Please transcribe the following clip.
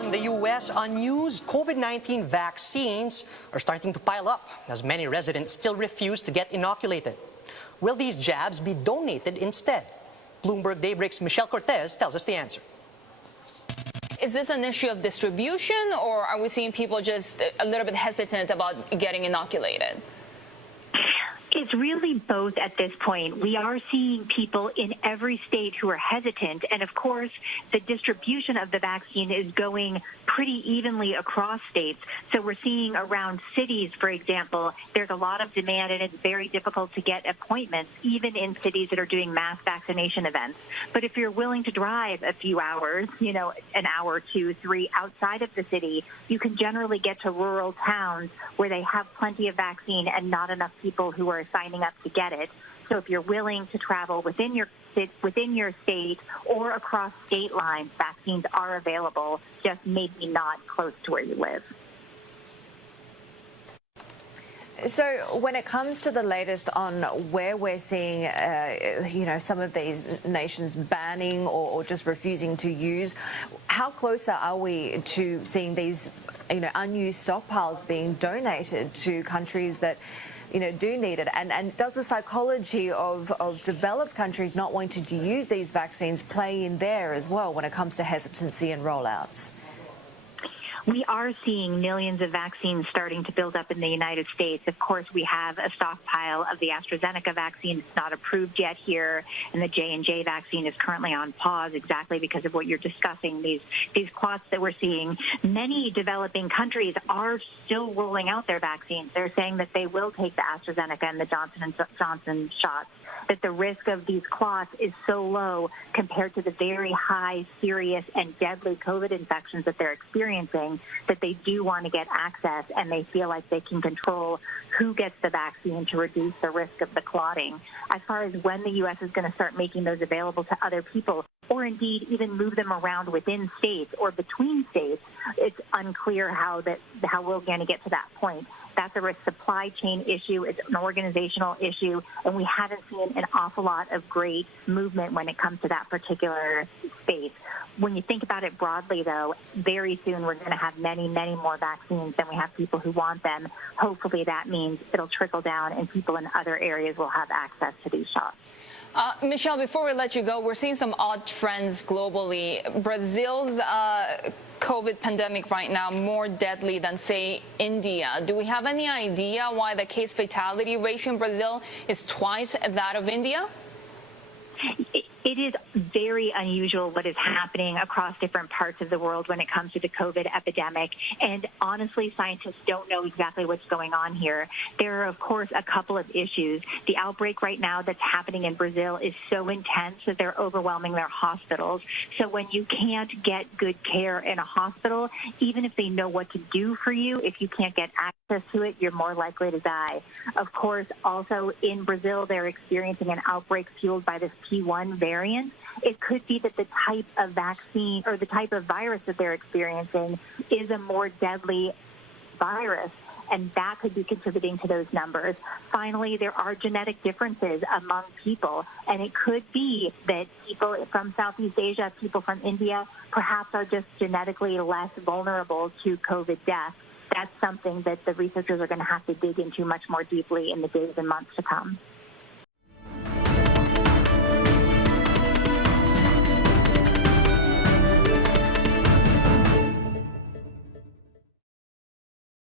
In the U.S., unused COVID-19 vaccines are starting to pile up as many residents still refuse to get inoculated. Will these jabs be donated instead? Bloomberg Daybreak's Michelle Cortez tells us the answer. Is this an issue of distribution, or are we seeing people just a little bit hesitant about getting inoculated? It's really both at this point. We are seeing people in every state who are hesitant, and of course, the distribution of the vaccine is going pretty evenly across states. So we're seeing around cities, for example, there's a lot of demand, and it's very difficult to get appointments, even in cities that are doing mass vaccination events. But if you're willing to drive a few hours, an hour, 2, 3 outside of the city, you can generally get to rural towns where they have plenty of vaccine and not enough people who are signing up to get it. So if you're willing to travel within your state or across state lines, vaccines are available, just maybe not close to where you live. So when it comes to the latest on where we're seeing, some of these nations banning or just refusing to use, how close are we to seeing these, unused stockpiles being donated to countries that do need it? And does the psychology of developed countries not wanting to use these vaccines play in there as well when it comes to hesitancy and rollouts? We are seeing millions of vaccines starting to build up in the United States. Of course, we have a stockpile of the AstraZeneca vaccine. It's not approved yet here, and the J&J vaccine is currently on pause exactly because of what you're discussing, these clots that we're seeing. Many developing countries are still rolling out their vaccines. They're saying that they will take the AstraZeneca and the Johnson & Johnson shots, that the risk of these clots is so low compared to the very high, serious, and deadly COVID infections that they're experiencing that they do want to get access, and they feel like they can control who gets the vaccine to reduce the risk of the clotting. As far as when the U.S. is going to start making those available to other people, or indeed even move them around within states or between states, it's unclear how we're going to get to that point. That's a supply chain issue. It's an organizational issue, and we haven't seen an awful lot of great movement when it comes to that particular space. When you think about it broadly, though, very soon we're going to have many, many more vaccines than we have people who want them. Hopefully that means it'll trickle down and people in other areas will have access to these shots. Michelle, before we let you go, we're seeing some odd trends globally. Brazil's COVID pandemic right now more deadly than, say, India. Do we have any idea why the case fatality ratio in Brazil is twice that of India? It is very unusual what is happening across different parts of the world when it comes to the COVID epidemic. And honestly, scientists don't know exactly what's going on here. There are, of course, a couple of issues. The outbreak right now that's happening in Brazil is so intense that they're overwhelming their hospitals. So when you can't get good care in a hospital, even if they know what to do for you, if you can't get access to it, you're more likely to die. Of course, also in Brazil, they're experiencing an outbreak fueled by this P1 variant. It could be that the type of vaccine or the type of virus that they're experiencing is a more deadly virus, and that could be contributing to those numbers. Finally, there are genetic differences among people, and it could be that people from Southeast Asia, people from India, perhaps are just genetically less vulnerable to COVID death. That's something that the researchers are going to have to dig into much more deeply in the days and months to come.